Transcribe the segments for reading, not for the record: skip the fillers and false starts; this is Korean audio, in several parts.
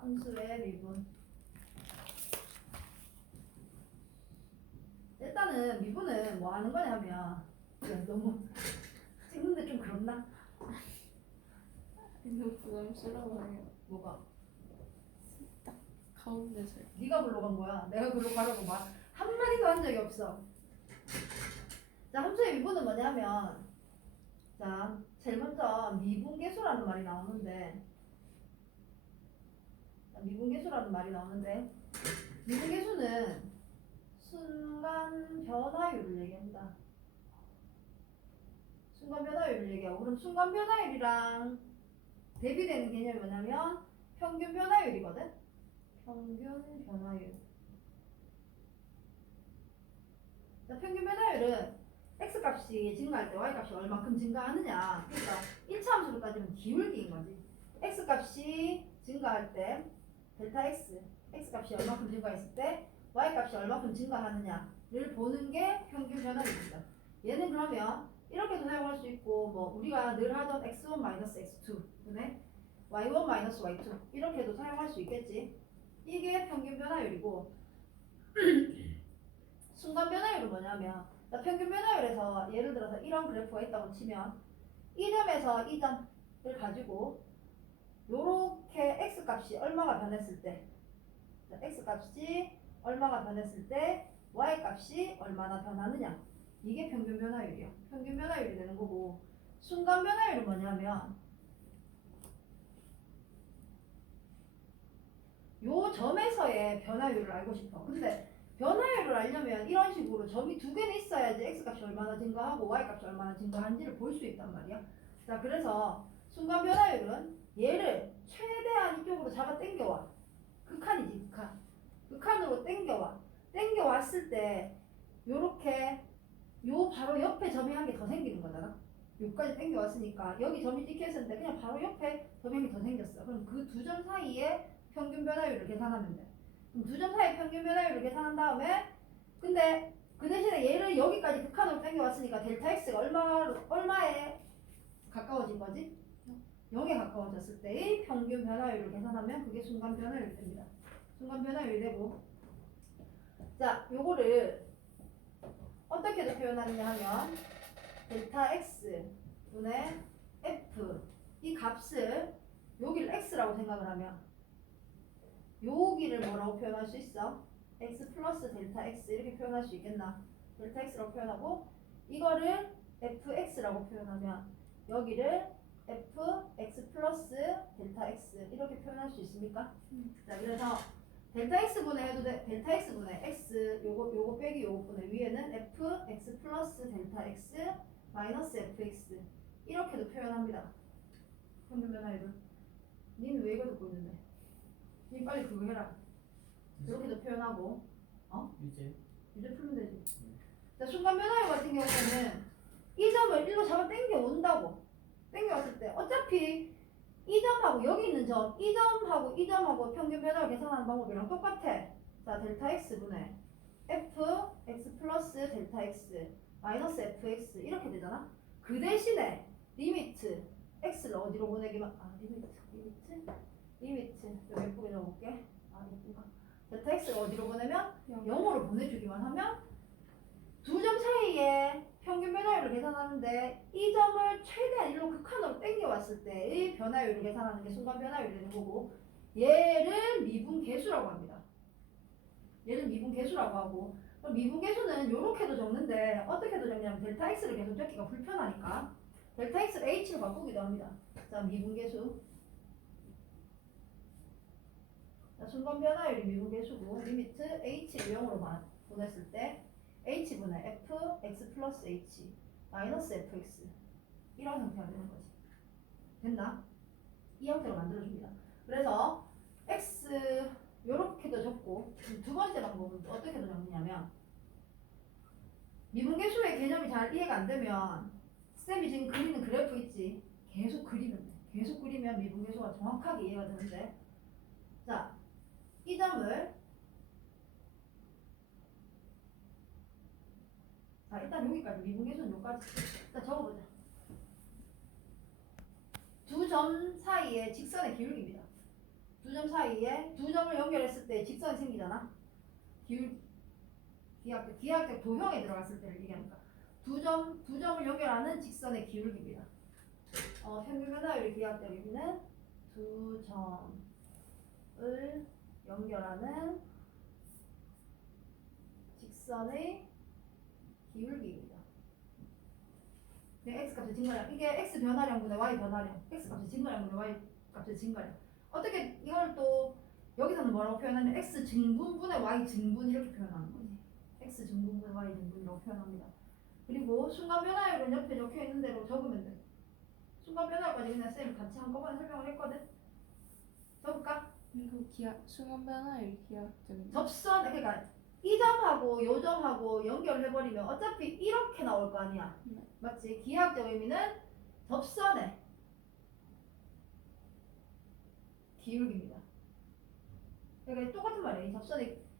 함수의 미분. 일단은 미분은 뭐 하는 거냐 하면 너무 찍는데 좀 그렇나? 너무 부담스러워요. 뭐가? 딱 가운데서. 네가 글로 간 거야. 내가 글로 가라고 말 한마디도 한 적이 없어. 자, 함수의 미분은 뭐냐면 자, 제일 먼저 미분계수라는 말이 나오는데 미분계수는 순간 변화율을 얘기합니다. 순간 변화율을 얘기하고 그럼 순간 변화율이랑 대비되는 개념이 뭐냐면 평균 변화율이거든. 평균 변화율. 자, 평균 변화율은 x값이 증가할 때 y값이 얼마큼 증가하느냐. 그러니까 1차 함수로 따지면 기울기인 거지. x값이 증가할 때 델타 x, x값이 얼마큼 증가했을 때 y값이 얼마큼 증가하느냐를 보는 게 평균 변화율입니다. 얘는 그러면 이렇게도 사용할 수 있고 뭐 우리가 늘 하던 x1 x2 분의 y1 y2 이렇게도 사용할 수 있겠지. 이게 평균 변화율이고 순간 변화율은 뭐냐면 평균 변화율에서 예를 들어서 이런 그래프가 있다고 치면 이 점에서 이 점을 가지고 요렇게 x값이 얼마가 변했을 때 x값이 얼마가 변했을 때 y값이 얼마나 변하느냐 이게 평균 변화율이야. 평균 변화율이 되는 거고 순간 변화율은 뭐냐면 요 점에서의 변화율을 알고 싶어. 근데 변화율을 알려면 이런 식으로 점이 두 개는 있어야지 x값이 얼마나 증가하고 y값이 얼마나 증가한지를 볼 수 있단 말이야. 자, 그래서 순간 변화율은 얘를 최대한 이쪽으로 잡아 당겨와. 극한이지, 극한. 극한으로 당겨와. 당겨왔을 때 요렇게 요 바로 옆에 점이 한 개 더 생기는 거잖아. 여기까지 당겨왔으니까 여기 점이 찍혀 있었는데 그냥 바로 옆에 점이 한 개 더 생겼어. 그럼 그 두 점 사이에 평균 변화율을 계산하면 돼. 그럼 두 점 사이 평균 변화율을 계산한 다음에 근데 그 대신에 얘를 여기까지 극한으로 당겨왔으니까 델타 x가 얼마에 가까워진 거지? 0에 가까워졌을 때의 평균 변화율을 계산하면 그게 순간 변화율이 됩니다. 순간 변화율이 되고 자, 요거를 어떻게도 표현하느냐 하면 델타 x 분의 f 이 값을 여기를 x라고 생각을 하면 여기를 뭐라고 표현할 수 있어? x 플러스 델타 x 이렇게 표현할 수 있겠나? 델타 x라고 표현하고 이거를 fx라고 표현하면 여기를 fx 플러스 델타 x 이렇게 표현할 수 있습니까? 자, 그래서 델타 x분의 해도 돼. 델타 x분의 x 요거 빼기 요거분의 위에는 fx 플러스 델타 x 마이너스 fx 이렇게도 표현합니다. 평균 변화율을. 니는 왜 이거 듣고 있는데? 니 빨리 그거 해라. 이렇게도 표현하고 이제 풀면 되지. 자, 순간 변화율 같은 경우에는 이 점을 일로 잡아 당겨 온다고. 당겨왔을 때 어차피 이 점하고 여기 있는 점, 이 점하고 이 점하고 평균 변화를 계산하는 방법이랑 똑같아. 자, 델타 x분의 f x 플러스 델타 x 마이너스 fx 이렇게 되잖아. 그 대신에 리미트 x를 어디로 보내기만 리미트 여기 예쁘게 적어볼게. 예쁜가? 델타 x를 어디로 보내면 0으로 보내주기만 하면 두 점 사이에 평균 변화율을 계산하는데 이 점을 최대한 일로 극한으로 당겨왔을 때의 변화율을 계산하는 게 순간 변화율이 되는 거고 얘를 미분계수라고 합니다. 얘를 미분계수라고 하고 그럼 미분계수는 이렇게도 적는데 어떻게도 적냐면 델타 x를 계속 적기가 불편하니까 델타 x를 h로 바꾸기도 합니다. 자, 미분계수. 자, 순간 변화율이 미분계수고 리미트 h를 0으로 보냈을 때 h분의 f x 플러스 h 마이너스 fx 이런 형태가 되는 거지. 됐나? 이 형태로 만들어줍니다. 그래서 x 요렇게도 적고 두 번째 방법은 어떻게도 적느냐면 미분계수의 개념이 잘 이해가 안 되면 쌤이 지금 그리는 그래프 있지? 계속 그리면 돼. 계속 그리면 미분계수가 정확하게 이해가 되는데 자, 이 점을 자, 일단 여기까지 미분계수는 여기까지 일단 적어보자. 두 점 사이의 직선의 기울기입니다. 두 점 점 사이에 두 점을 연결했을 때 직선이 생기잖아. 기하학적 도형에 들어갔을 때를 얘기합니다. 두 점을 연결하는 직선의 기울기입니다. 평균 변화율의 기하학적 의미는 두 점을 연결하는 직선의 기울기입니다. x 값의 증가량. 이게 x 변화량분의 y 변화량. x 값의 증가량분의 y 값의 증가량. 어떻게 이걸 또 여기서는 뭐라고 표현하면 x 증분분의 y 증분 이렇게 표현하는 거지. x 증분분의 y 증분이라고 표현합니다. 그리고 순간 변화율은 옆에 적혀 있는 대로 적으면 돼. 순간 변화율까지 그냥 쌤이 같이 한꺼번에 설명을 했거든. 적을까? 이거 순간 변화율 기하학적인. 접선 그러니까 이 점하고 요 점하고 연결해버리면 어차피 이렇게 나올 거 아니야. 네. 맞지? 기하학적 의미는 접선의 기울기입니다. 그러니까 똑같은 말이에요.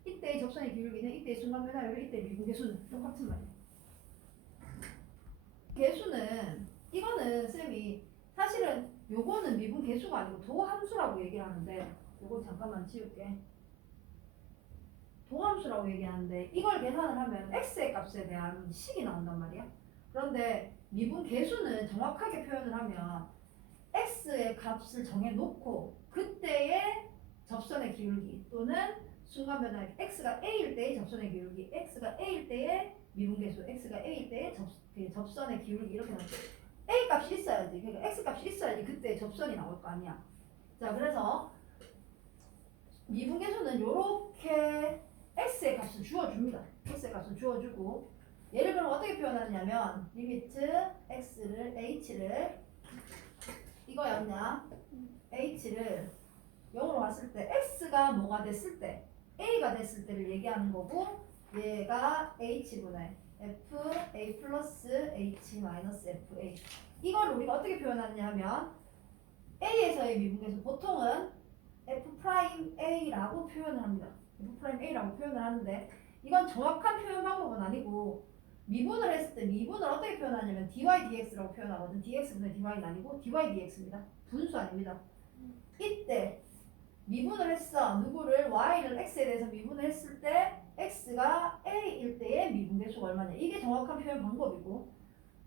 이때의 접선의 기울기는 이때의 순간 변화율, 이때의 미분 계수는 똑같은 말이에요. 계수는 이거는 쌤이 사실은 요거는 미분 계수가 아니고 도함수라고 얘기를 하는데 요거 잠깐만 지울게. 도함수라고 얘기하는데 이걸 계산을 하면 x의 값에 대한 식이 나온단 말이야. 그런데 미분 계수는 정확하게 표현을 하면 x의 값을 정해놓고 그때의 접선의 기울기 또는 순간 변화율 x가 a일 때의 접선의 기울기, x가 a일 때의 미분 계수, x가 a일 때의 접선의 기울기 이렇게 나오죠. a 값이 있어야지. 그러니까 x 값이 있어야지 그때 접선이 나올 거 아니야. 자, 그래서 미분 계수는 요렇게 x의 값을 주어줍니다. x의 값을 주어주고 얘를 그럼 어떻게 표현하냐면 리미트 x를 h를 이거였냐 h를 0으로 왔을 때 x가 뭐가 됐을 때 a가 됐을 때를 얘기하는 거고 얘가 h분의 fa 플러스 h 마이너스 fa 이걸 우리가 어떻게 표현하느냐 하면 a에서의 미분계수 보통은 f'a라고 표현을 합니다. f'a라고 표현을 하는데 이건 정확한 표현 방법은 아니고 미분을 했을 때 미분을 어떻게 표현하냐면 dy dx라고 표현하거든. dx분의 dy는 아니고 dy dx입니다. 분수 아닙니다. 이때 미분을 했어. 누구를 y를 x에 대해서 미분을 했을 때 x가 a일 때의 미분계수가 얼마냐. 이게 정확한 표현 방법이고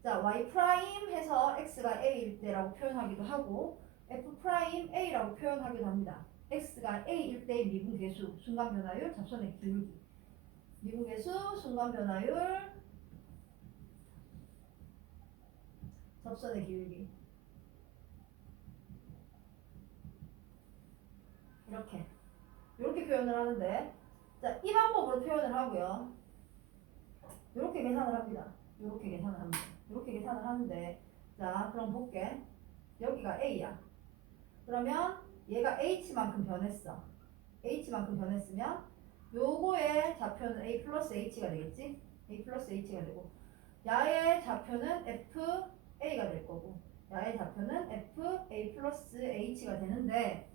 자 y 프라임 해서 x가 a일 때라고 표현하기도 하고 f 프라임 a라고 표현하기도 합니다. x가 a일 때의 미분계수, 순간 변화율, 접선의 기울기. 미분계수, 순간 변화율, 접선의 기울기. 이렇게 표현을 하는데 자, 이 방법으로 표현을 하고요. 이렇게 계산을 합니다. 이렇게 계산을 하는데 자, 그럼 볼게. 여기가 a야. 그러면 얘가 h만큼 변했어. h만큼 변했으면 요거의 좌표는 a 플러스 h가 되겠지? a 플러스 h가 되고 야의 좌표는 fa가 될 거고 야의 좌표는 fa 플러스 h가 되는데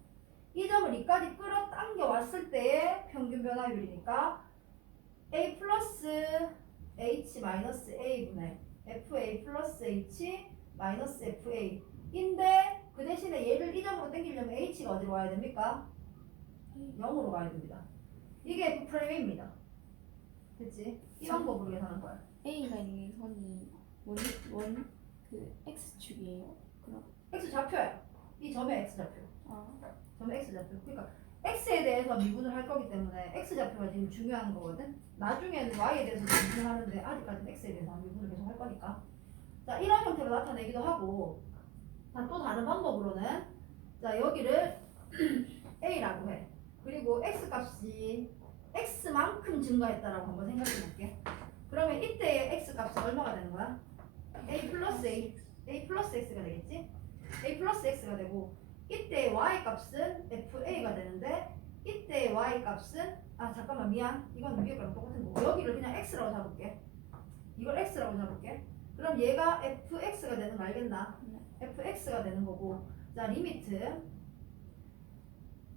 이 점을 이까지 끌어당겨 왔을 때의 평균 변화율이니까 a 플러스 h 마이너스 a분의 fa 플러스 h 마이너스 fa 인데 그 대신에 얘를 이 점으로 당기려면 h가 어디로 가야 됩니까? 0으로 가야 됩니다. 이게 F 프라임입니다. 됐지? 이 방법으로 계산한 거야. a가 있는 선이 그 x축이에요? 그럼 x 좌표야. 이 점의 x 좌표. 아 점의 x 좌표. 그러니까 x에 대해서 미분을 할 거기 때문에 x 좌표가 지금 중요한 거거든. 나중에는 y에 대해서 미분을 하는데 아직까지는 x에 대해서 미분을 계속 할 거니까. 자, 이런 형태로 나타내기도 하고 자, 또 다른 방법으로는 자, 여기를 a라고 해. 그리고 x 값이 x만큼 증가했다라고 한번 생각해 볼게. 그러면 이때의 x 값은 얼마가 되는 거야? a 플러스 x가 되겠지? a 플러스 x가 되고 이때의 y 값은 fa가 되는데 이때의 y 값은 아 잠깐만 미안 이건 위에 거랑 똑같은 거고 여기를 그냥 x라고 잡을게. 이걸 x라고 잡을게. 그럼 얘가 fx가 되는 거 알겠나? fx가 되는 거고 자 리미트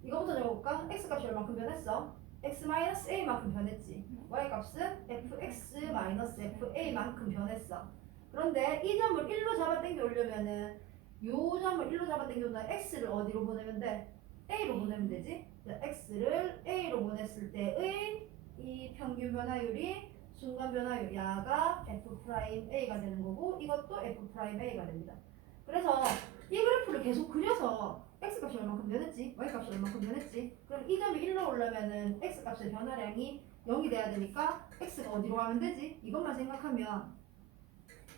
이거부터 적어볼까? x 값이 얼마큼 변했어? x 마이너스 a만큼 변했지. y 값은 fx 마이너스 fa만큼 변했어. 그런데 이 점을 1로 잡아 당겨 오려면은 요 점을 1로 잡아 당겨 온다 x를 어디로 보내면 돼? A로 보내면 되지. 자, X를 A로 보냈을 때의 이 평균 변화율이 순간 변화율 야가 F'A가 되는 거고 이것도 F'A가 됩니다. 그래서 이 그래프를 계속 그려서 X값이 얼마큼 변했지? Y값이 얼마큼 변했지? 그럼 이 점이 1로 오려면은 X값의 변화량이 0이 돼야 되니까 X가 어디로 가면 되지? 이것만 생각하면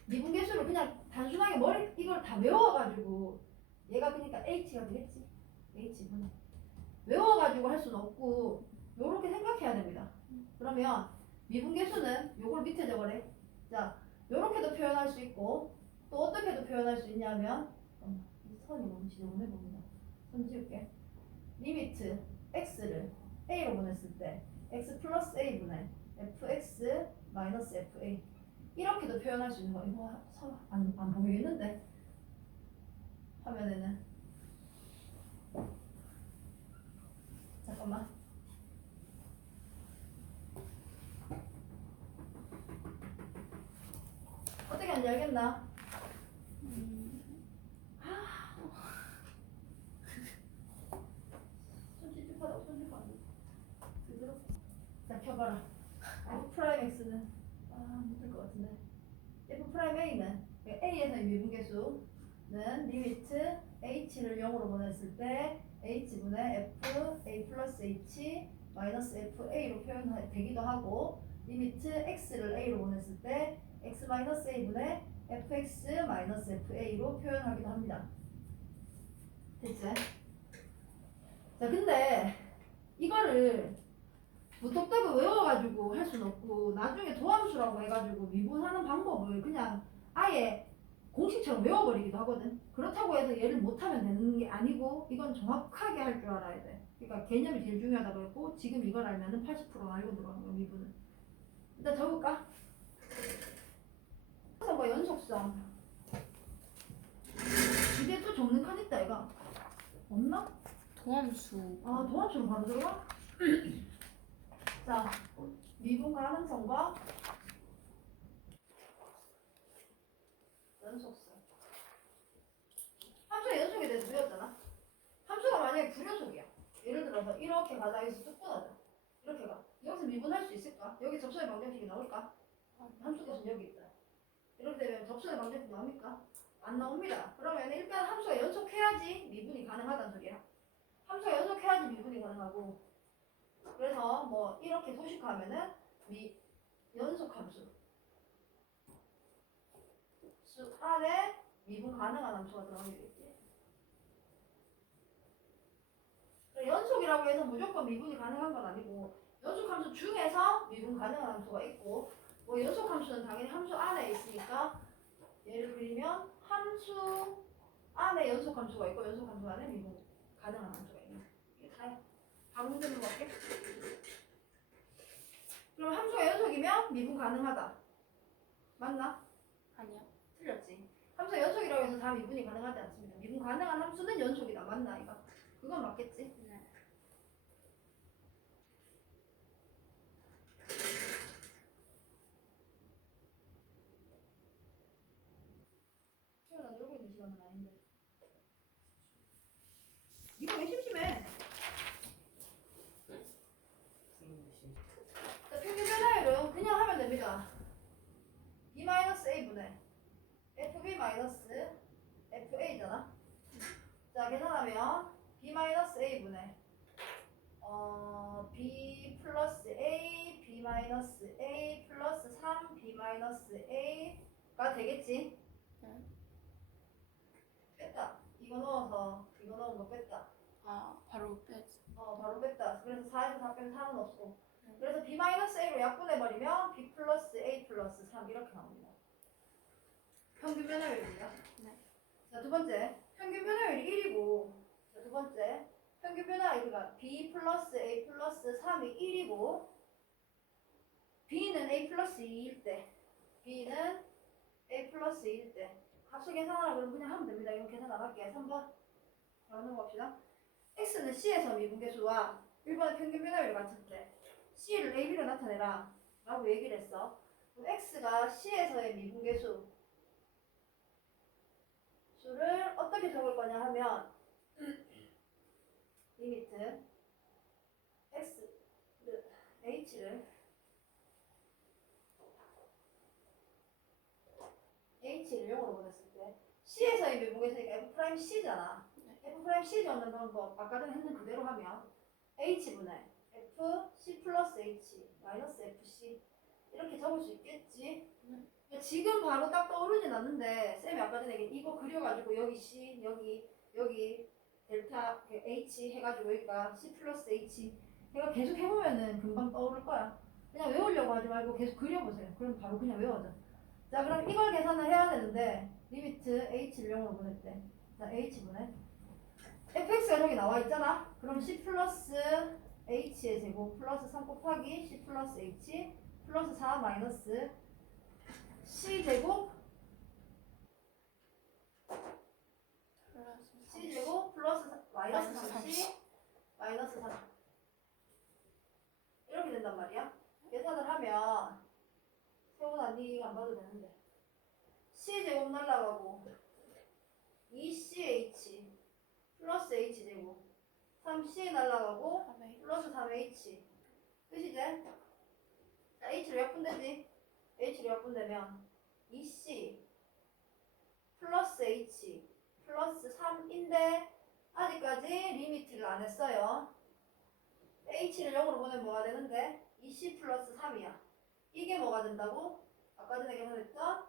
미분계수를 그냥 단순하게 머리 이걸 다 외워가지고 얘가 그러니까 H가 되겠지? H분 외워가지고 할 수는 없고 요렇게 생각해야 됩니다. 그러면 미분계수는 요걸 밑에 적으래. 자, 요렇게도 표현할 수 있고 또 어떻게도 표현할 수 있냐면 이 선이 너무 지저분해 보인다. 선 지울게. 리미트 x를 a로 보냈을 때 x 플러스 a분의 fx 마이너스 fa 이렇게도 표현할 수 있는 거. 이거 안 보이겠는데 화면에는. 잠깐만. 어떻게 하는지 알겠나? 손 찝찝하다고 손 찝고 안 돼. 그대로. 자, 켜봐라. f 프라임 x는 못될 것 같은데. f 프라임 a는 a에서의 미분계수는 리미트 h를 0으로 보냈을 때 h분의 f a 플러스 h 마이너스 f a로 표현되기도 하고 리미트 x를 a로 보냈을 때 x 마이너스 a분의 fx 마이너스 fa로 표현하기도 합니다. 됐지? 자, 근데 이거를 무턱대고 외워가지고 할 수는 없고 나중에 도함수라고 해가지고 미분하는 방법을 그냥 아예 공식처럼 외워버리기도 하거든. 그렇다고 해서 얘를 못하면 되는 게 아니고 이건 정확하게 할 줄 알아야 돼. 그러니까 개념이 제일 중요하다고 했고 지금 이걸 알면은 80%는 알고 들어가는 거 미분은. 일단 적을까? 연속성과 연속성 이게 또 적는 칸 있다 이거 없나? 도함수. 도함수로 바로 들어가? 자, 미분 가능성과 연속성. 함수의 연속에 대해서 배웠잖아. 함수가 만약에 불연속이야. 예를 들어서 이렇게 가다 여기서 쭉 끊어져. 이렇게 가. 여기서 미분할 수 있을까? 여기 접선의 방정식이 나올까? 함수 값은 여기 있다. 이렇게 되면 접선의 방정식 나옵니까? 안 나옵니다. 그러면 일단 함수가 연속해야지 미분이 가능하다는 소리야. 함수가 연속해야지 미분이 가능하고 그래서 뭐 이렇게 소식하면은 연속함수 수 안에 미분 가능한 함수가 들어가게 되겠지. 연속이라고 해서 무조건 미분이 가능한 건 아니고 연속함수 중에서 미분 가능한 함수가 있고 뭐 연속함수는 당연히 함수 안에 있으니까 예를 들면 함수 안에 연속함수가 있고 연속함수 안에 미분 가능한 함수가 있는 이게 다야. 방금 되는 거 같게? 그럼 함수가 연속이면 미분 가능하다. 맞나? 아니요. 틀렸지. 함수 연속이라고 해서 다 미분이 가능하지 않습니다. 미분 가능한 함수는 연속이다. 맞나 이거? 그건 맞겠지? 네. 시간아 놀고 있는 시간은 아닌데. 이거 왜 심심해? 자, 평균 변화율은 그냥 하면 됩니다. b-a분의 fb-fa잖아. 자, 계산하면 b-a분의 b 플러스 a, b-a 플러스 3, b-a가 되겠지? 네. 뺐다. 이거 넣어서 이거 넣은 거 뺐다. 바로 빼지. 바로 뺐다. 그래서 4에서 4 빼면 4는 없고. 네. 그래서 b-a로 약분해버리면 b 플러스 a 플러스 3 이렇게 나옵니다. 평균 변화율입니다. 네. 자, 두 번째. 평균 변화율이 1이고 자, 두 번째. 평균 변화율이 b 플러스 a 플러스 3이 1이고 b는 a 플러스 2일 때 b는 a 플러스 2일 때 합수 계산하라 그러면 그냥 하면 됩니다. 이건 계산 안 할게. 3번 바로 넘어갑시다. x는 c에서 미분계수와 1번의 평균 변화율이 같을 때 c를 a, b로 나타내라 라고 얘기를 했어. 그럼 x가 c에서의 미분계수 수를 어떻게 적을 거냐 하면 리미트 x h를 h를 0으로 보냈을 때 c에서의 미분계수니까 f 프라임 c잖아. f 프라임 c 적는 방법 아까 전에 했는 그대로 하면 h분의 f c 플러스 h 마이너스 fc 이렇게 적을 수 있겠지. 그러니까 지금 바로 딱 떠오르진 않는데 쌤이 아까 전에 이거 그려가지고 여기 c 여기 델타 h 해가지고 여기가 c 플러스 h 내가 계속 해보면은 금방 떠오를 거야. 그냥 외우려고 하지 말고 계속 그려보세요. 그럼 바로 그냥 외워져. 자 그럼 이걸 계산을 해야 되는데 리미트 h를 0으로 보낼 때 자 h분의 fx가 저기 나와 있잖아. 그럼 c 플러스 h의 제곱 플러스 3 곱하기 c 플러스 h 플러스 4 마이너스 c 제곱 플러스 c 제곱 플러스 마이너스 3c 마이너스 3 이렇게 된단 말이야. 계산을 하면 세훈아 니가 안 봐도 되는데 c 제곱 날라가고 2ch 플러스 h 제곱 3c 날라가고 3A 플러스 3h 끝이지? 자 h를 몇 분 되지? h를 몇 분 되면 2c 플러스 h 플러스 3인데 아직까지 리미트를 안 했어요. h를 0으로 보내면 뭐가 되는데 2c 플러스 3이야. 이게 뭐가 된다고? 아까 전에 계산했던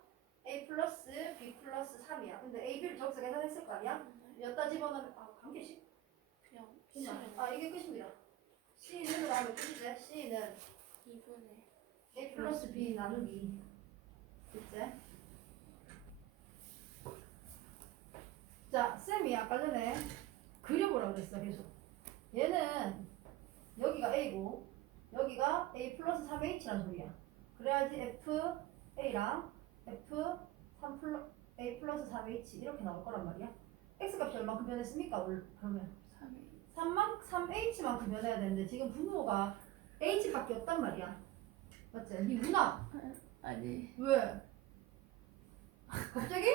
a 플러스 b 플러스 3이야. 근데 a, b를 저기서 계산했을 거 아니야? 몇 다 집어넣으면 한 개씩? 그냥 그냥 C는 이게 끝입니다. c는 다음에 끝이지? c는 2분의 a 플러스 b 나누기 그치? 자 쌤이 아까 전에 그려보라고 그랬어 계속. 얘는 여기가 a고 여기가 a 플러스 3h란 소리야. 그래야지 f a랑 f 3 플러 a 플러스 3h 이렇게 나올 거란 말이야. x 값이 얼마큼 변했습니까? 그러면 3A 3h만큼 변해야 되는데 지금 분모가 h밖에 없단 말이야. 맞지? 니 누나 아니 왜? 갑자기?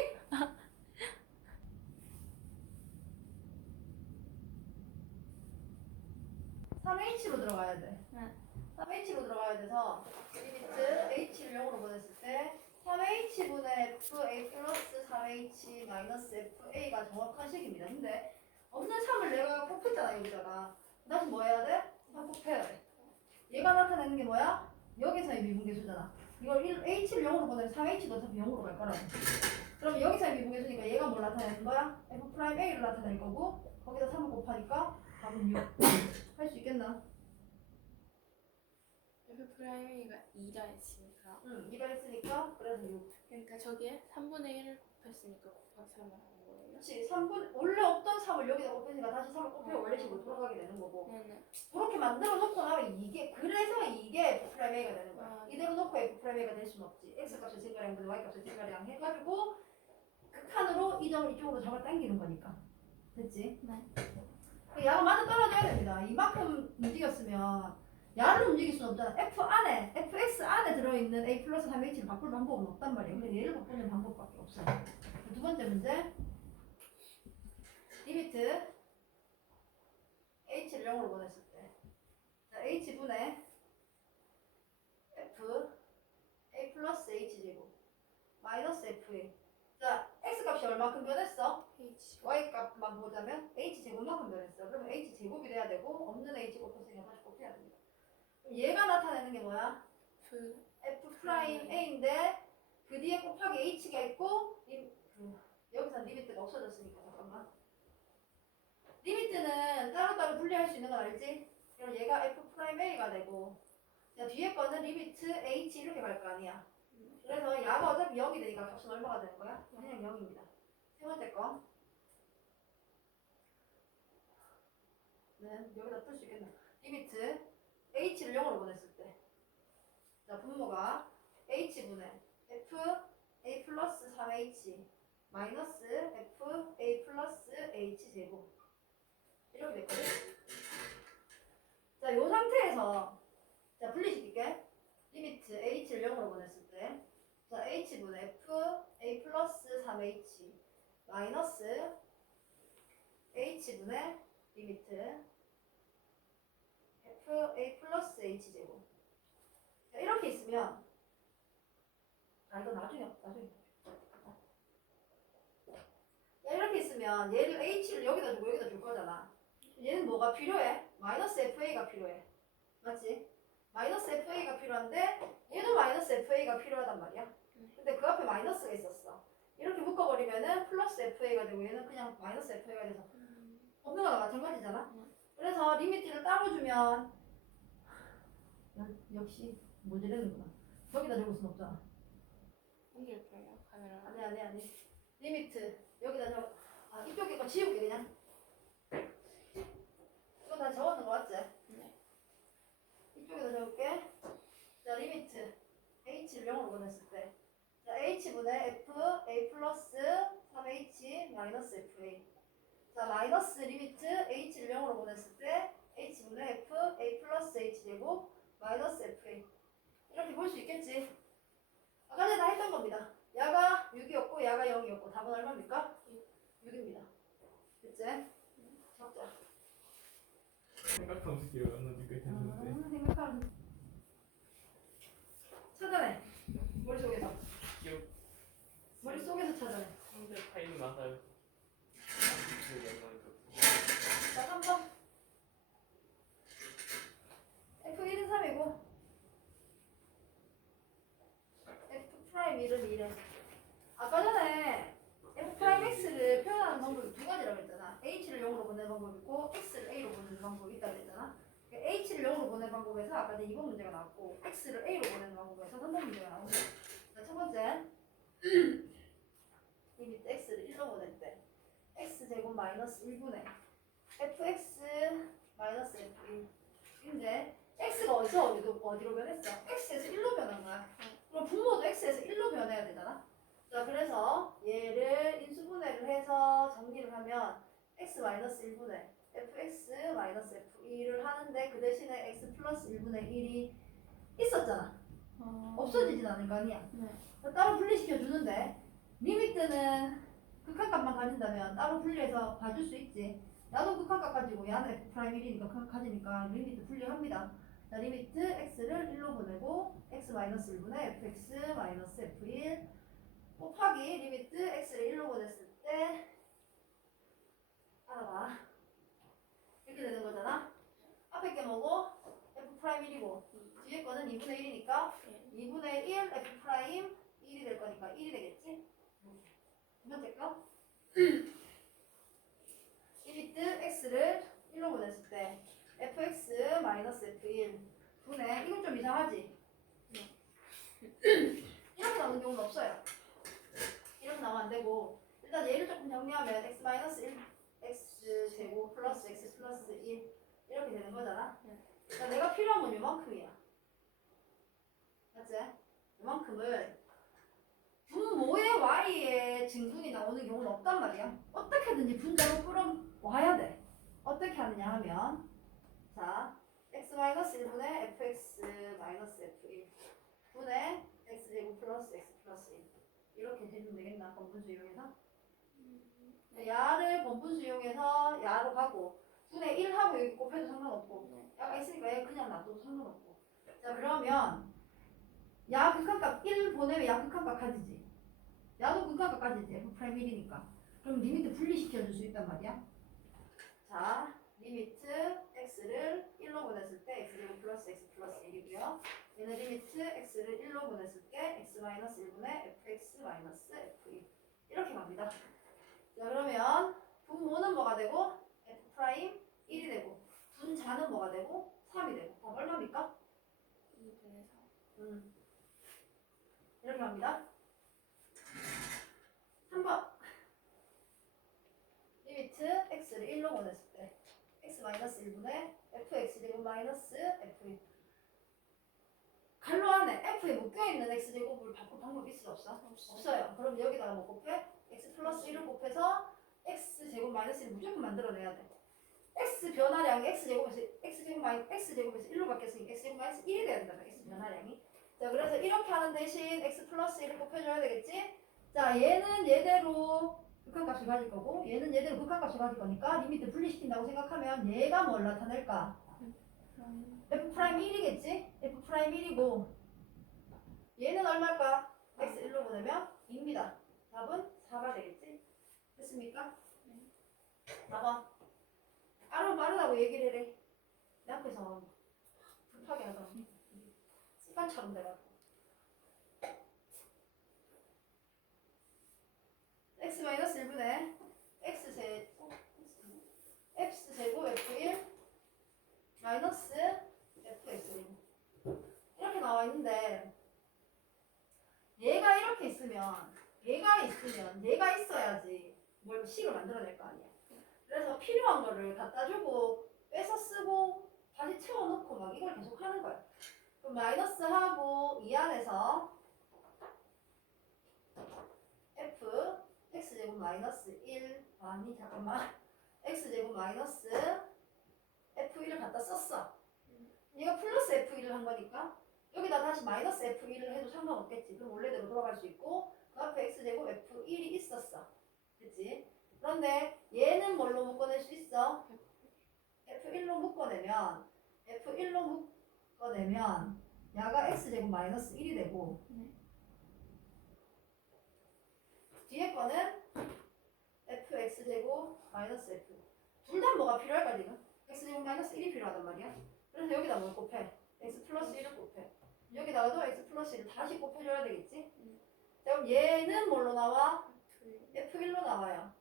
3h로 들어가야 돼. 네. 3h로 들어가야 돼서 리미트 h를 0으로 보냈을 때 3h분의 fa 플러스 3h 마이너스 fa가 정확한 식입니다. 근데 없는 3을 내가 곱했잖아 여기다가. 다시 뭐 해야 돼? 3 곱해야 돼. 얘가 나타내는 게 뭐야? 여기서의 미분계수잖아. 이걸 h를 0으로 보내면 3h도 어차피 0으로 갈 거라고. 그럼 여기서의 미분계수니까 얘가 뭘 나타내는 거야? f'a를 나타낼 거고 거기다 3을 곱하니까 답은 6. 할 수 있겠나? F 프라임이가 2라 했으니까 응, 2가 했으니까 그래서 6. 그러니까 저기에 3분의 1을 곱했으니까 곱하기 3을 하는 거예요. 그렇지. 3분 원래 없던 3을 여기다 곱했으니까 다시 3을 곱해 원래식으로 돌아가게 되는 거고. 네네 그렇게 만들어 놓고 나면 이게 그래서 이게 F 프라임 A가 되는 거야. 아, 이대로 놓고 F 프라임 A가 될 수는 없지. X 값을 증가량분의 Y 값을 증가량 해가지고 극한으로 이 점을 이쪽으로 잡아 당기는 거니까. 됐지? 네. 야가 맞아 떨어져야 됩니다. 이만큼 움직였으면 야를 움직일 수는 없잖아. F 안에, FX 안에 들어있는 A 플러스 3H를 바꿀 방법은 없단 말이에요. 근데 얘를 바꾸는 방법밖에 없어요. 두 번째 문제. 리미트 H를 0으로 보냈을 때. 자, H분의 F A 플러스 H 제곱 마이너스 FA. 자, X 값이 얼마큼 변했어? H Y 값만 보자면 H 제곱만큼 변했어. 그러면 H 제곱이 돼야 되고 없는 H 곱했으니까 다시 곱해야 됩니다. 그럼 얘가 나타내는 게 뭐야? F F 프라임 A인데 그 뒤에 곱하기 H가 있고 여기서 리미트가 없어졌으니까 잠깐만. 리미트는 따로따로 분리할 수 있는 건 알지? 그럼 얘가 F 프라임 A가 되고 자, 뒤에 거는 리미트 H 이렇게 갈 거 아니야. 그래서 야가 어차피 0이 되니까 값은 얼마가 되는 거야? 그냥 0입니다. 세 번째 거. 네, 여기다 풀 수 있겠나? 리미트 h를 0으로 보냈을 때. 자, 분모가 h분의 f a 플러스 3h 마이너스 f a 플러스 h 제곱 이렇게 됐거든. 자, 요 상태에서 자 분리시킬게. 리미트 h를 0으로 보냈을 때. 자, h분의 f a 플러스 3h 마이너스 h분의 리미트 fa 플러스 h제곱. 자, 이렇게 있으면 이거 나중에. 자, 이렇게 있으면 얘를 h를 여기다 주고 여기다 줄 거잖아. 얘는 뭐가 필요해? 마이너스 fa가 필요해. 맞지? 마이너스 fa가 필요한데 얘도 마이너스 fa가 필요하단 말이야. 근데 그 앞에 마이너스가 있었어. 이렇게 묶어버리면은 플러스 fa가 되고 얘는 그냥 마이너스 fa가 돼서 없는 거랑 마찬가지잖아. 그래서 리미트를 따로 주면 역시 모자라는구나. 저기다 적을 순 없잖아. 옮길 거예요 카메라. 아니. 리미트 여기다 적어. 이쪽에 거 지울게 그냥. 이거 다 적어놓은 거 맞지? 네. 이쪽에다 적을게. 자, 리미트 h를 0으로 보냈을 때, 자, h분의 f a 플러스 3h 마이너스 fa. 자, 마이너스 리미트 h를 0으로 보냈을 때 h분의 f a 플러스 h 제곱 마이너스 fa. 이렇게 볼 수 있겠지? 아까 전에 다 했던 겁니다. 야가 6이었고 야가 0이었고 답은 얼마입니까? 6입니다. 그치? 적자. 생각하면서 기억나는 게 됐는데 생각하면 찾아내. 머릿속에서. 기억 머릿속에서 찾아내. 상대 파일은 맞아요. 기억이 안 나니까. 자, 3번. F1은 3이고 F'1은 2래. 아까 전에 F'X를 표현하는 방법이 두 가지라고 했잖아. H를 0으로 보내는 방법이 있고 X를 A로 보내는 방법이 있다고 했잖아. H를 0으로 보내는 방법에서 아까 전에 2번 문제가 나왔고 X를 A로 보내는 방법에서 3번 문제가 나온 거야. 자, 첫 번째 리미트 X를 1로 보낼 때 X제곱 마이너스 1분의 fx 마이너스 f1. 근데 x가 어디로 변했어? x에서 1로 변한 거야. 그럼 분모도 x에서 1로 변해야 되잖아. 자, 그래서 얘를 인수분해를 해서 정리를 하면 x 마이너스 1분의 fx 마이너스 f2를 하는데 그 대신에 x 플러스 1분의 1이 있었잖아. 없어지진 않을 거 아니야. 네. 따로 분리시켜 주는데 리미트는 극한값만 가진다면 따로 분리해서 봐줄 수 있지. 나도 극한값 가지고 얘는 F'1이니까 극한값 가지니까 리미트 분리합니다. 자, 리미트 x를 1로 보내고 x 마이너스 1분의 fx 마이너스 f1 곱하기 리미트 x를 1로 보냈을 때 알아봐. 이렇게 되는 거잖아. 앞에 게 뭐고? f'1이고 뒤에 거는 2분의 1이니까 2분의 1 f'1이 될 거니까 1이 되겠지? 두 번째 거 리미트 x를 1로 보냈을 때 fx 마이너스 f1 분의 이건 좀 이상하지? 이렇게 나오는 경우는 없어요. 이렇게 나오면 안 되고 일단 얘를 조금 정리하면 x 마이너스 1 x 제곱 플러스 x 플러스 1 이렇게 되는 거잖아. 그러니까 내가 필요한 건 요만큼이야. 맞지? 요만큼을 분모의 y의 증분이 나오는 경우는 없단 말이야. 어떻게든지 분자로 끌어와야 돼. 어떻게 하느냐 하면 자 x-1분의 fx 마이너스 f1 분의 x제곱 플러스 x 플러스 1 이렇게 해주면 되겠나? 번분수 이용해서 야를 번분수 이용해서 야로 가고 분의 1하고 여기 곱해도 상관없고 야가 있으니까 얘 그냥 놔둬도 상관없고. 자, 그러면 야 극한값 1 보내면 야 극한값 가지지. 야도 극한값 가지지. F'1이니까. 그럼 리미트 분리시켜 줄 수 있단 말이야. 자, 리미트 x를 1로 보냈을 때 x제곱 플러스 x 플러스 1이고요. 얘는 리미트 x를 1로 보냈을 때 x 마이너스 1분의 fx 마이너스 f1 이렇게 갑니다. 자, 그러면 분모는 뭐가 되고 f' 1이 되고 분자는 뭐가 되고 3이 되고 답 얼마입니까? 2분의 4. 이렇게 갑니다. 3번 리미트 x를 1로 보냈을 때 x 마이너스 1분의 fx제곱 마이너스 f1 갈로 안에 f에 묶여있는 x제곱을 바꿀 방법이 있어 없어? 없어요. 그럼 여기다가 뭐 곱해? x 플러스 1을 곱해서 x제곱 마이너스 1을 무조건 만들어내야 돼. x 변화량이 x제곱에서 1로 바뀌었으니까 x제곱 마이너스 1이 돼야 된다. x 변화량이. 자, 그래서 이렇게 하는 대신 x 플러스 1을 곱해줘야 되겠지? 자, 얘는 얘대로 극한값을 가질 거고 얘는 얘대로 극한값을 가질 거니까 리미트 분리시킨다고 생각하면 얘가 뭘 나타낼까? f 프라임 1이겠지? f 프라임 1이고 얘는 얼마일까? x 1로 보내면 2입니다. 답은 4가 되겠지? 됐습니까? 봐봐. 빠르다고 얘기를 해래. 내 앞에서 급하게 하더라. 습관처럼 돼가지고. x 마이너스 1분의 x 제곱 f1 마이너스 fx 이렇게 나와 있는데 얘가 이렇게 있으면 얘가 있어야지 뭘 식을 만들어낼 거 아니야. 그래서 필요한 거를 갖다 주고 빼서 쓰고 다시 채워놓고 막 이걸 계속 하는 거야. 그럼 마이너스 하고 이 안에서 f x제곱 마이너스 1 아니 잠깐만 x제곱 마이너스 f1을 갖다 썼어. 얘가 플러스 f1을 한 거니까 여기다 다시 마이너스 f1을 해도 상관없겠지. 그럼 원래대로 돌아갈 수 있고 그 앞에 x제곱 f1이 있었어. 그치? 그런데 얘는 뭘로 묶어낼 수 있어? f1로 묶어내면 야가 x제곱 마이너스 1이 되고 뒤에 거는 fx제곱 마이너스 f 둘 다 뭐가 필요할까 지금? x제곱 마이너스 1이 필요하단 말이야. 그래서 여기다 뭘 곱해? x 플러스 1을 곱해. 여기다가도 x 플러스 1을 다시 곱해줘야 되겠지? 자, 그럼 얘는 뭘로 나와? f1로 나와요.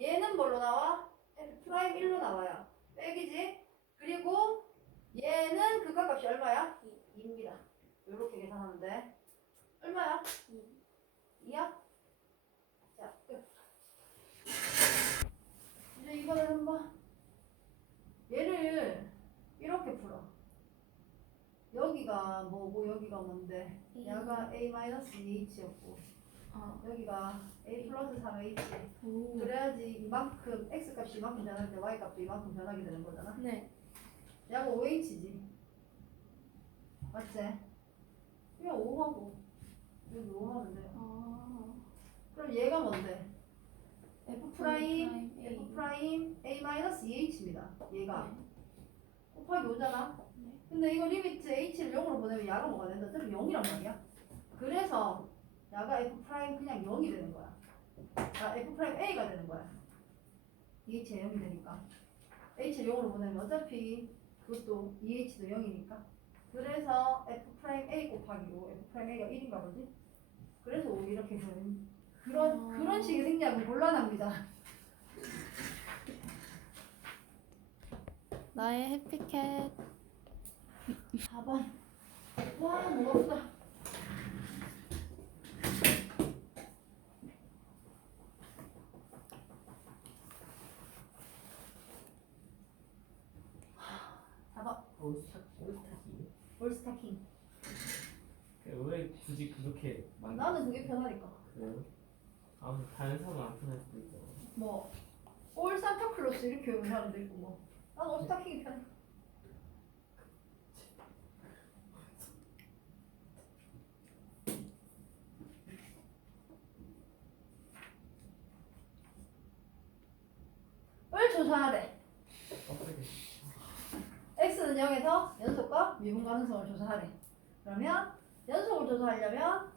얘는 뭘로 나와? f 프라임 1로 나와요. 빼기지? 그리고 얘는 극한값이 얼마야? 2입니다. 이렇게 계산하면 돼. 얼마야? 2야? 자, 끝. 이제 이거를 한번 얘를 이렇게 풀어. 여기가 뭐고 여기가 뭔데? 야가 a-h였고 여기가 a 플러스 3h. 그래야지 이만큼 x 값이 이만큼 변할 때 y 값도 이만큼 변하게 되는 거잖아. 네. 야가 5h지. 맞지? 그냥 5하고 여기 5하면 돼. 그럼 얘가 뭔데? f 프라임 a 마이너스 2h입니다. 얘가 곱하기 5잖아. 근데 이거 리미트 h를 0으로 보내면 야가 뭐가 된다? 어차피 0이란 말이야. 그래서 야가 f 프라임 그냥 0이 되는 거야. 아, f 프라임 a가 되는 거야. h가 0이 되니까 h를 0으로 보내면 어차피 그것도 2h도 0이니까. 그래서 f 프라임 a 곱하기 5, f 프라임 a가 1인가 보지? 그래서 5 이렇게 되는 그런 식의 생략은 곤란합니다. 나의 해피캣. 4번. 와, 무겁다. 올스타킹? 올스타킹. 왜 굳이 그렇게 나는 그게 편하니까. 그래요? 아, 다른 사람은 안 편할 수도 있죠. 뭐, 올 산타클로스 이렇게 오는 사람도 있고 뭐. 난 올스타킹이 편해. 을 조사하래. x는 0에서 연속과 미분 가능성을 조사하래. 그러면 연속을 조사하려면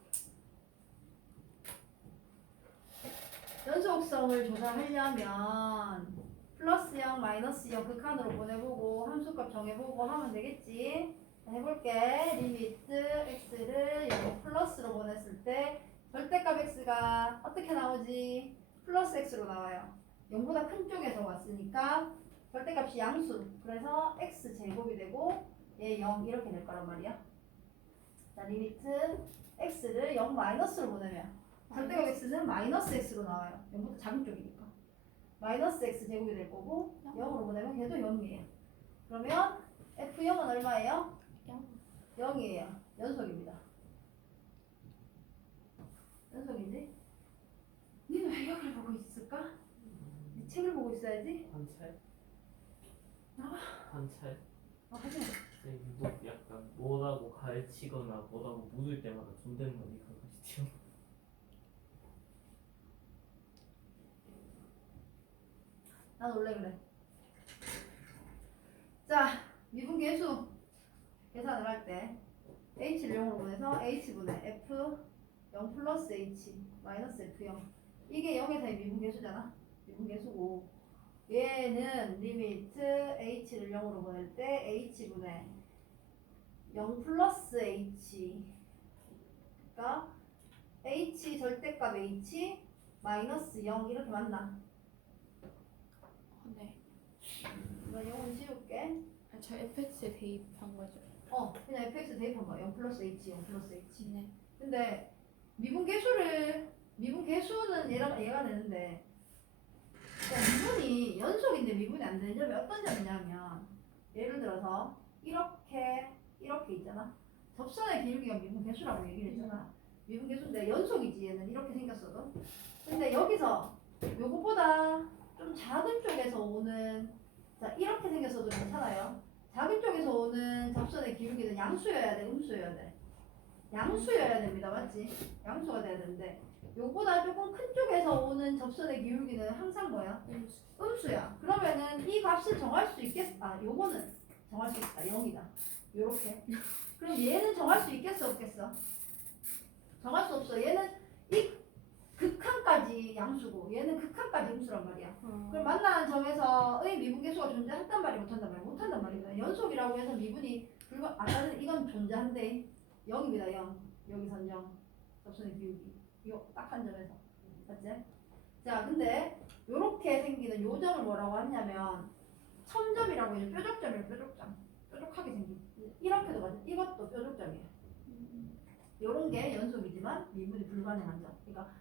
플러스 0, 마이너스 0 극한으로 보내보고 함수값 정해보고 하면 되겠지. 자, 해볼게. 리미트 x를 0 플러스로 보냈을 때 절대값 x가 어떻게 나오지? 플러스 x로 나와요. 0보다 큰 쪽에서 왔으니까 절대값이 양수. 그래서 x제곱이 되고 얘 0 이렇게 될 거란 말이야. 자, 리미트 x를 0 마이너스로 보내면 절대값 x는 마이너스 x로 나와요. 0보다 작은 쪽이니까. 마이너스 x 제곱이 될 거고 0으로 보내면 걔도 0이에요. 그러면 f0은 얼마예요? 0이에요. 연속입니다. 연속이지? 니는 왜 여기를 보고 있을까? 네 책을 보고 있어야지. 관찰? 나가. 관찰? 하지 마. 뭐 약간 뭐라고 가르치거나 뭐라고 묻을 때마다 존댓말이 가끔씩 튀어. 난 원래 그래. 자, 미분 계수 계산을 할 때 h를 0으로 보내서 h분의 f 0 플러스 h 마이너스 f0 이게 0에서의 미분계수잖아. 미분계수고 얘는 리미트 h를 0으로 보낼 때 h분의 0 플러스 h가 h 절대값 h 마이너스 0 이렇게 맞나? 네. 이건 0은 지울게. 아, 저 fx에 대입한 거죠. 그냥 fx 대입한 거야. 0 플러스 h 0 플러스 h. 네. 근데 미분계수는 얘가 되는데 그러니까 미분이 연속인데 미분이 안 되는 점이 어떤 점이냐면 예를 들어서 이렇게 있잖아. 접선의 기울기가 미분계수라고 얘기를 했잖아. 미분계수인데 연속이지 얘는 이렇게 생겼어도. 근데 여기서 요거보다 좀 작은 쪽에서 오는 자 이렇게 생겼어도 괜찮아요. 작은 쪽에서 오는 접선의 기울기는 양수여야 돼, 음수여야 돼? 양수여야 됩니다, 맞지? 양수가 돼야 되는데 요거보다 조금 큰 쪽에서 오는 접선의 기울기는 항상 뭐야? 음수야. 그러면은 이 값을 정할 수 요거는 정할 수 있다. 0이다. 요렇게. 그럼 얘는 정할 수 있겠어, 없겠어? 정할 수 없어. 얘는 이 극한까지 양수고 얘는 극한까지 음수란 말이야. 그럼 만나는 점에서의 미분계수가 존재한단 말이야, 못한단 말이야? 못한단 말이야. 연속이라고 해서 미분이 아까는 이건 존재한대. 0입니다, 0. 여기선 0. 접선의 기울기. 이거 딱 한 점에서. 맞지? 자, 근데 요렇게 생기는 요 점을 뭐라고 하냐면 첨점이라고 해요. 뾰족점이에요, 뾰족점. 뾰족하게 생긴. 이렇게도 맞아. 이것도 뾰족점이에요. 요런 게 연속이지만 미분이 불가능한 점. 그러니까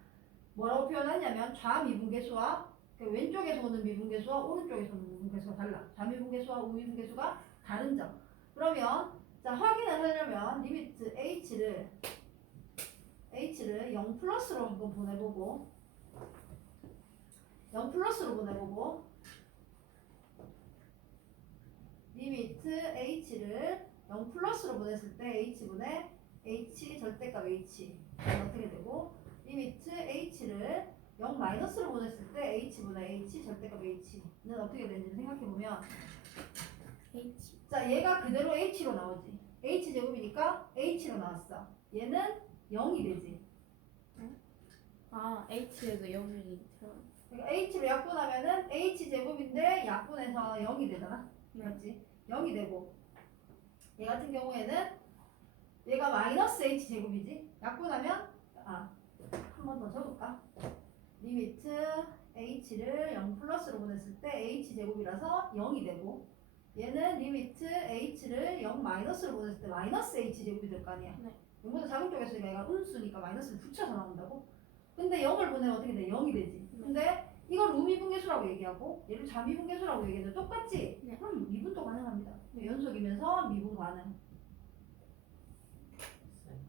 뭐라고 표현하냐면 좌미분계수와 왼쪽에서 오는 미분계수와 오른쪽에서 오는 미분계수가 달라. 좌미분계수와 우미분계수가 다른 점. 그러면 자 확인을 하려면 리미트 h를 0 플러스로 한번 보내보고 0 플러스로 보내보고 리미트 h를 0 플러스로 보냈을 때 h분의 h 절대값 h 어떻게 되고 리미트 h를 0 마이너스로 보냈을 때 h분의 h 절대값 h는 어떻게 되는지 생각해보면 h. 자 얘가 그대로 h로 나오지. h제곱이니까 h로 나왔어. 얘는 0이 되지. 아 h에도 0이 들어. 그러니까 h로 약분하면은 h제곱인데 약분해서 0이 되잖아. 맞지? 0이 되고 얘 같은 경우에는 얘가 마이너스 h제곱이지. 약분하면 한 번 더 적을까? 리미트 h를 0 플러스로 보냈을 때 h제곱이라서 0이 되고 얘는 리미트 h를 0 마이너스로 보냈을 때 마이너스 h제곱이 될 거 아니야. 네. 0보다 작은 쪽에서 얘가 음수니까 마이너스를 붙여서 나온다고? 근데 0을 보내면 어떻게 돼? 0이 되지. 근데 이걸 우미분계수라고 얘기하고 얘를 좌미분계수라고 얘기해도 똑같지? 네. 그럼 미분도 가능합니다. 연속이면서 미분 가능.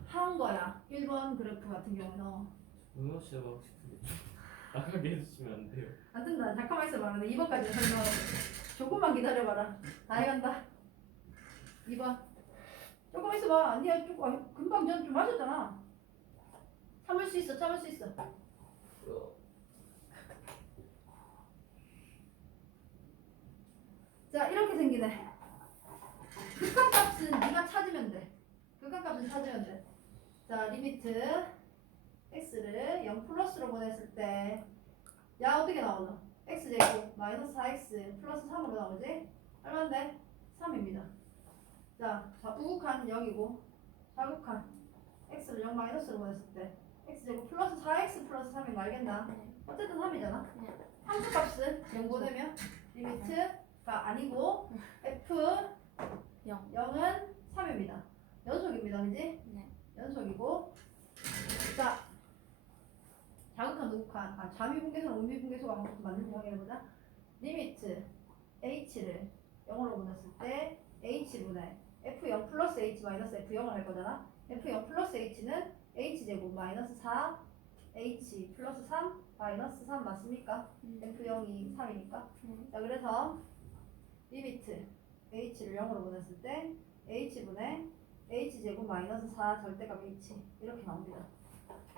한 거야. 1번 그래프 같은 경우는. 응원 씨가 하고 싶은데 나가게 해주시면 안 돼요? 안 된다. 잠깐만 있어봐. 나 2번까지 설명할게. 조금만 기다려봐라. 다 해간다. 2번. 조금 있어봐. 아니야. 금방 전 좀 하셨잖아. 참을 수 있어. 참을 수 있어. 자, 이렇게 생기네. 극한값은 네가 찾으면 돼. 극한값은 찾으면 돼. 자, 리미트 x를 0 플러스로 보냈을 때 야 어떻게 나오나? x제곱 마이너스 4x 플러스 3으로 나오지? 얼마인데? 3입니다. 자, 우극한 0이고 좌극한 x를 0 마이너스로 보냈을 때 x제곱 플러스 4x 플러스 3인 거 알겠나? 어쨌든 3이잖아. 함수값은 0 보내면 리미트가 아니고 f 0은 3입니다. 연속입니다. 그지? 네. 연속이고 자 자극한 우극한 좌미분계수랑 우미분계수가 맞는 거 확인해보자. 리미트 h를 0으로 보냈을 때 h분의 f0 플러스 h 마이너스 f0을 할 거잖아. f0 플러스 h는 h제곱 마이너스 4 h 플러스 3 마이너스 3 맞습니까? f0이 3이니까. 자 그래서 리미트 h를 0으로 보냈을 때 h분의 h제곱 마이너스 4 절대값 h 이렇게 나옵니다.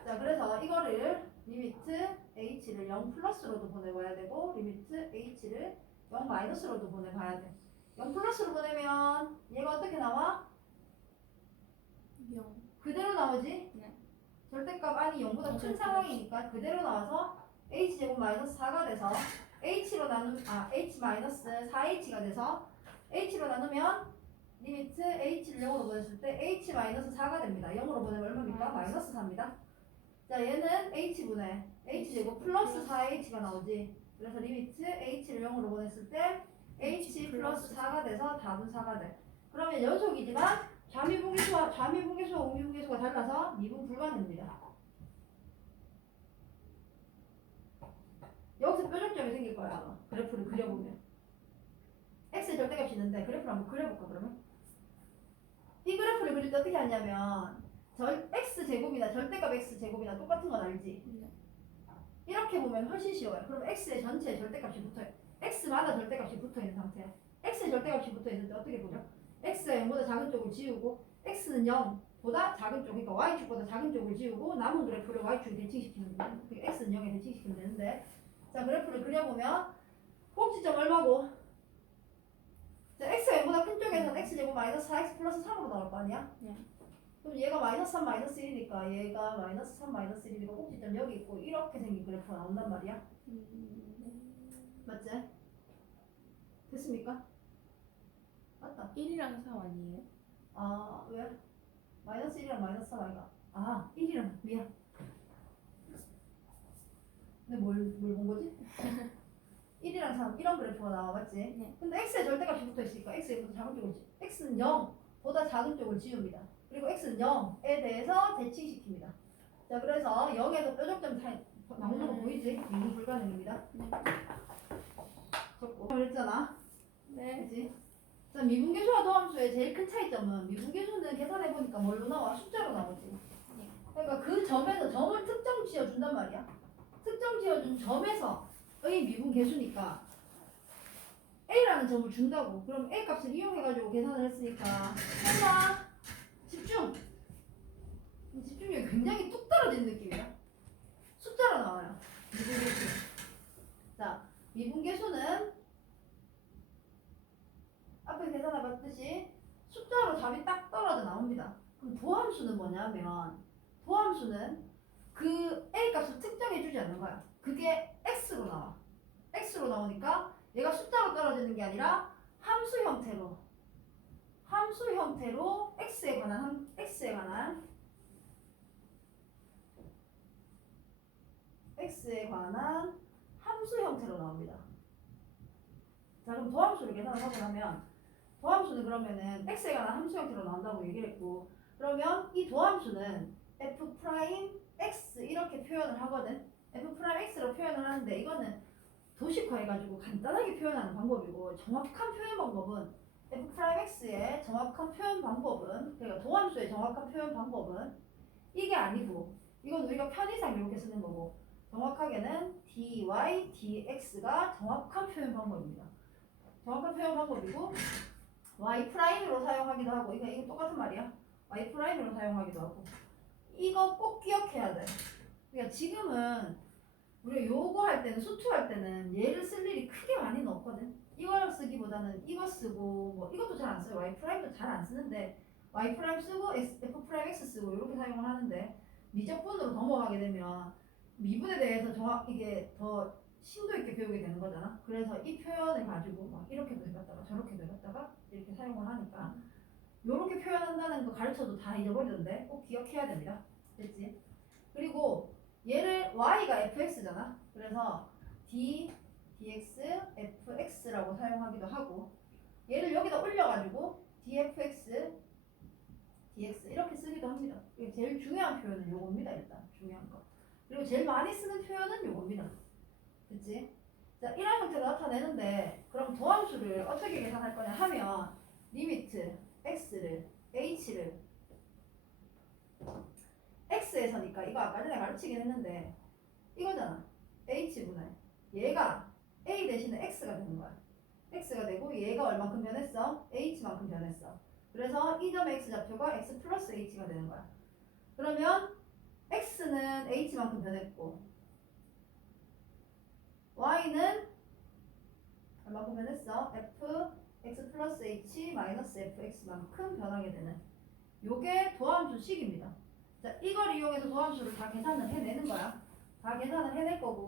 자 그래서 이거를 리미트 h를 0 플러스로도 보내봐야 되고 리미트 h를 0 마이너스로도 보내봐야 돼. 0 플러스로 보내면 얘가 어떻게 나와? 나오지? 네. 절대값 안이 0보다 큰 상황이니까 그대로 나와서 h제곱 마이너스 4가 돼서 h로 나누면 h 마이너스 4h가 돼서 h로 나누면 리미트 h를 0으로 보냈을 때 h 마이너스 4가 됩니다. 0으로 보내면 얼마입니까? 마이너스 4입니다. 자 얘는 h분의 h제곱 플러스 4h가 나오지. 그래서 리미트 h를 0으로 보냈을 때 h 플러스 4가 돼서 답은 4가 돼. 그러면 연속이지만 좌미분계수와 우미분계수가 달라서 미분 불가능입니다. 여기서 뾰족점이 생길 거야 아마. 그래프를 그려보면 x의 절대값이 있는데 그래프를 한번 그려볼까 그러면? 이 그래프를 그릴 때 어떻게 하냐면 x제곱이나 절대값 x제곱이나 똑같은 건 알지? 네. 이렇게 보면 훨씬 쉬워요. 그럼 x의 전체 절대값이 붙어요. x마다 절대값이 붙어있는 상태야. x의 절대값이 붙어있을 때 어떻게 보죠? x가 0보다 작은 쪽을 지우고 x는 0보다 작은 쪽, 그러니까 y축보다 작은 쪽을 지우고 남은 그래프를 y축에 대칭시키는 거예요. 그러니까 x는 0에 대칭시키면 되는데 자 그래프를 그려보면 꼭지점 얼마고? 자 x가 0보다 큰 쪽에서는 x제곱 마이너스 4x 플러스 3으로 나올 거 아니야? 네. 그럼 얘가 마이너스 3 마이너스 1이니까 얘가 마이너스 3 마이너스 1이니까 꼭지점 여기 있고 이렇게 생긴 그래프가 나온단 말이야. 맞지? 됐습니까? 맞다. 1이랑 3 아니에요? 아 왜? 마이너스 1이랑 마이너스 3 아이가? 아 1이랑 미안. 근데 뭘 본 거지? 1이랑 3 이런 그래프가 나와 맞지? 네. 근데 x의 절대값이 붙어있으니까 x의 보다 작은 쪽을 x는 0보다 작은 쪽을 지웁니다. 그리고 x는 0에 대해서 대칭시킵니다. 자 그래서 0에서 뾰족점 나오는 거 보이지? 미분 불가능입니다. 네. 적고 그랬잖아. 네. 그치? 자 미분계수와 도함수의 제일 큰 차이점은 미분계수는 계산해보니까 뭘로 나와? 숫자로 나오지. 네. 그러니까 그 점에서 점을 특정 지어준단 말이야. 특정 지어준 점에서의 미분계수니까 A라는 점을 준다고. 그럼 A 값을 이용해가지고 계산을 했으니까 설마 집중력이 굉장히 뚝 떨어지는 느낌이야. 숫자로 나와요. 미분계수. 자 미분계수는 앞에 계산해봤듯이 숫자로 답이 딱 떨어져 나옵니다. 그럼 도함수는 뭐냐면 도함수는 그 A 값을 특정해주지 않는 거야. 그게 X로 나와. X로 나오니까 얘가 숫자로 떨어지는 게 아니라 함수 형태로 X에 관한 함수 형태로 나옵니다. 자 그럼 도함수를 계산을 하고 나면 도함수는 그러면은 x에 관한 함수 형태로 나온다고 얘기를 했고 그러면 이 도함수는 f'x 이렇게 표현을 하거든. f'x로 표현을 하는데 이거는 도식화해가지고 간단하게 표현하는 방법이고 정확한 표현 방법은 f'x의 정확한 표현 방법은 그러니까 도함수의 정확한 표현 방법은 이게 아니고 이건 우리가 편의상 이렇게 쓰는 거고 정확하게는 dy, dx가 정확한 표현 방법입니다. 정확한 표현 방법이고 y''으로 사용하기도 하고 이거 똑같은 말이야. y''으로 사용하기도 하고 이거 꼭 기억해야 돼. 그러니까 지금은 우리가 요거 할 때는 수투할 때는 얘를 쓸 일이 크게 많이는 없거든. 이걸 쓰기보다는 이거 쓰고 뭐 이것도 잘 안 써요. y''도 잘 안 쓰는데 y' 쓰고 f'x 쓰고 이렇게 사용을 하는데 미적분으로 넘어가게 되면 미분에 대해서 이게 더 심도 있게 배우게 되는 거잖아. 그래서 이 표현을 가지고 막 이렇게도 해봤다가 저렇게도 해봤다가 이렇게 사용을 하니까 요렇게 표현한다는 거 가르쳐도 다 잊어버리던데 꼭 기억해야 됩니다. 됐지? 그리고 얘를 y가 fx잖아. 그래서 d, dx, fx라고 사용하기도 하고 얘를 여기다 올려가지고 dfx, dx 이렇게 쓰기도 합니다. 이게 제일 중요한 표현은 요겁니다. 일단 중요한 거. 그리고 제일 많이 쓰는 표현은 요겁니다. 됐지? 자, 이런 형태로 나타내는데 그럼 도함수를 어떻게 계산할 거냐 하면 리미트 x를 h를 x에서니까 이거 아까 전에 가르치긴 했는데 이거잖아. h분의 얘가 a 대신에 x가 되는 거야. x가 되고 얘가 얼만큼 변했어? h만큼 변했어. 그래서 이 점의 x좌표가 x 플러스 h가 되는 거야. 그러면 x는 h만큼 변했고 y는 얼마큼 변했어? fx 플러스 h 마이너스 fx만큼 변하게 되는 요게 도함수식입니다. 자, 이걸 이용해서 도함수를 다 계산을 해내는 거야. 다 계산을 해낼 거고